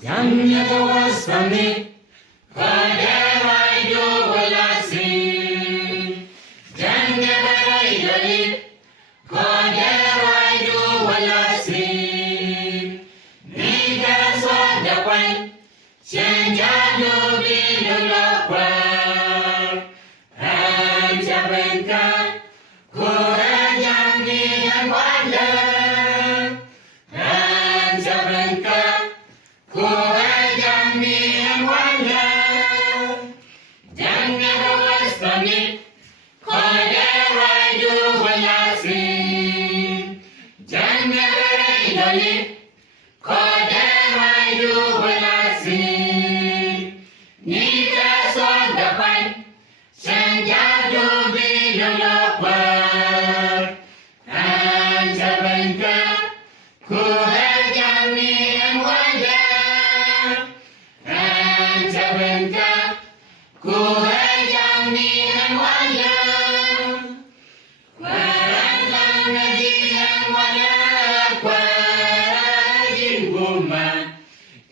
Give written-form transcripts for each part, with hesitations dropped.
Young never was for me, whatever I do will I sing. Young never I do it, whatever I do will I sing. Niggas on the point, change I do be the local. And Jabenka, Kura Yangi and Wanda. And Jabenka, Kura Yangi and Wanda. Young never was for me, whatever I do will I sing. Young never I do it, whatever I do will I sing. Niggas on the point, change I do be the local. And Jabenka, Kura Yangi and Wanda. And Jabenka, Kura Yangi and Wanda. Kwarang nadi and wala kwarang guma.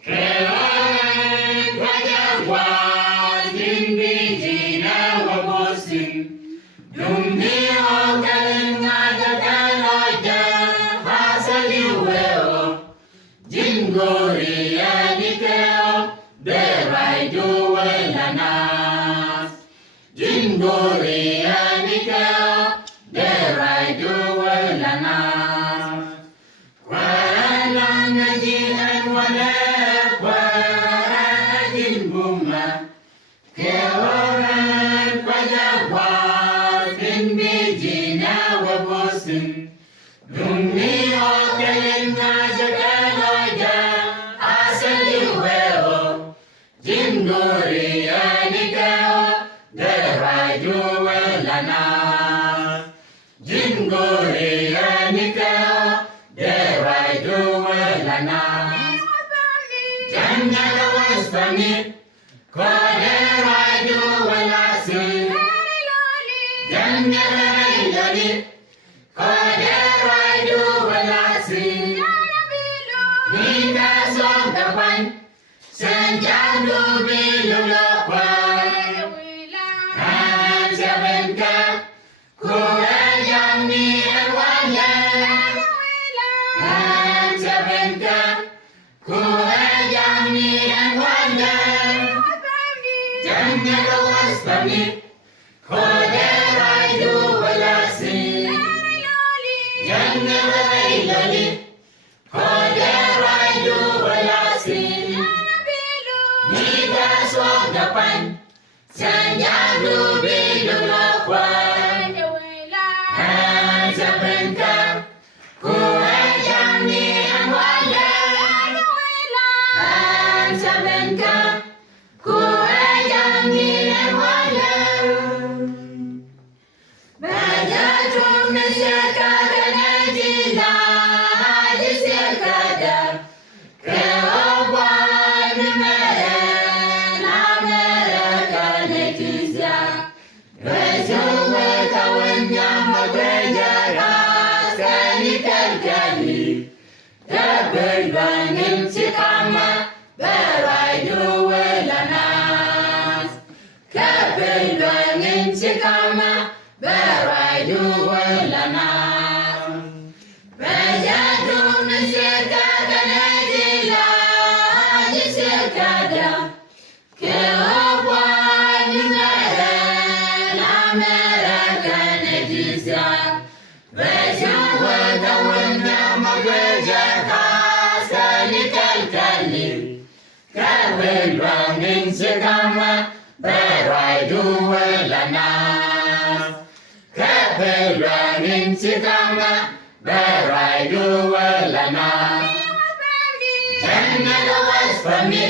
Kewan kwajawa din bijina wabosin. Dumni o kalinga dadaloja hasaliweo. Jingori anikeo berai duwelanas. Jingori anikeo berai duwelanas. Kwarang najian wala kwarang buma. Kewaran kwajawa bin bijina wabosin. Dumni o kalinga dadaloja hasaliweo. Jingori anikeo berai duwelanas. Jingori anikeo berai duwelanas. Young never was for me, whatever I do will I sing. Young never I do it, whatever I do will I sing. Niggas on the point, send Jandu be the local. And Jabenka, Kura Yangi and Wanda. And Jabenka, Kura Yangi and Wanda. Young never was for me, whatever I do will I sing. Young never I do it, whatever I do will I sing. Niggas walk the pan, Sanya do be the local. And Jabenka, Kura Yangi and Wanda. And Jabenka, Kura Yangi and Wanda. Bada to Mr. Kaganajila, Mr. Kada. Kewa Numeren, America Netizia. Resume Kawanya Magreja, Skani Kalkali. The big one in Chikama, berai duwelanas. The big one in Chikama, berai duwelanas. Bejatu Mishekada Nejila, Jishekada. Kewa Numeren, America Netizia. Resume Kawanya Magreja, Skani Kalkali. Kabel bangin sekama, berai duwelanas. Kabel bangin sekama, berai duwelanas. Young never was for me,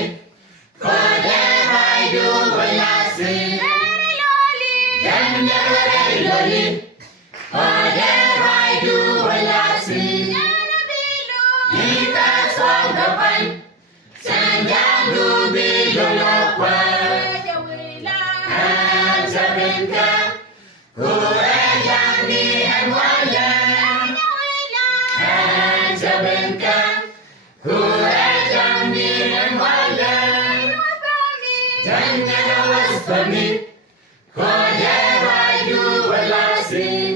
whatever I do will I sing. Young never I do it, whatever I do will I sing. Niggas walk the point, Sanya do be the local. And Jabenka, Kura Yangi and Wanda. And Jabenka, Kura Yangi and Wanda. Jangan awas pami, kodera ju walasi.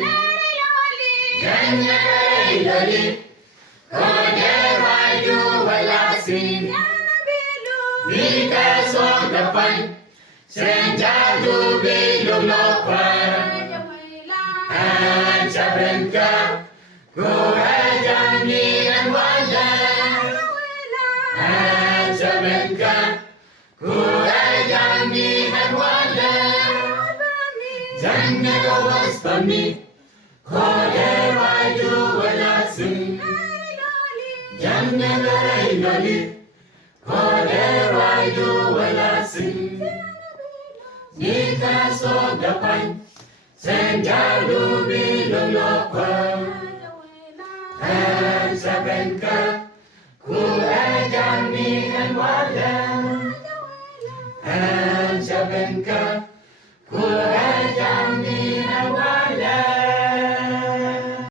Jangan loli, kodera ju walasi. Nika song depan, senjadu belum lokar. Ancabenka, ku ajang ni wadah. Ancabenka, ku ajang ni wadah. Jangan awas pami, kodera ju walasi. Jangan loli, kodera ju walasi. Nika song depan, senjadu belum lokar. Ancabenka, ku ajang ni wadah.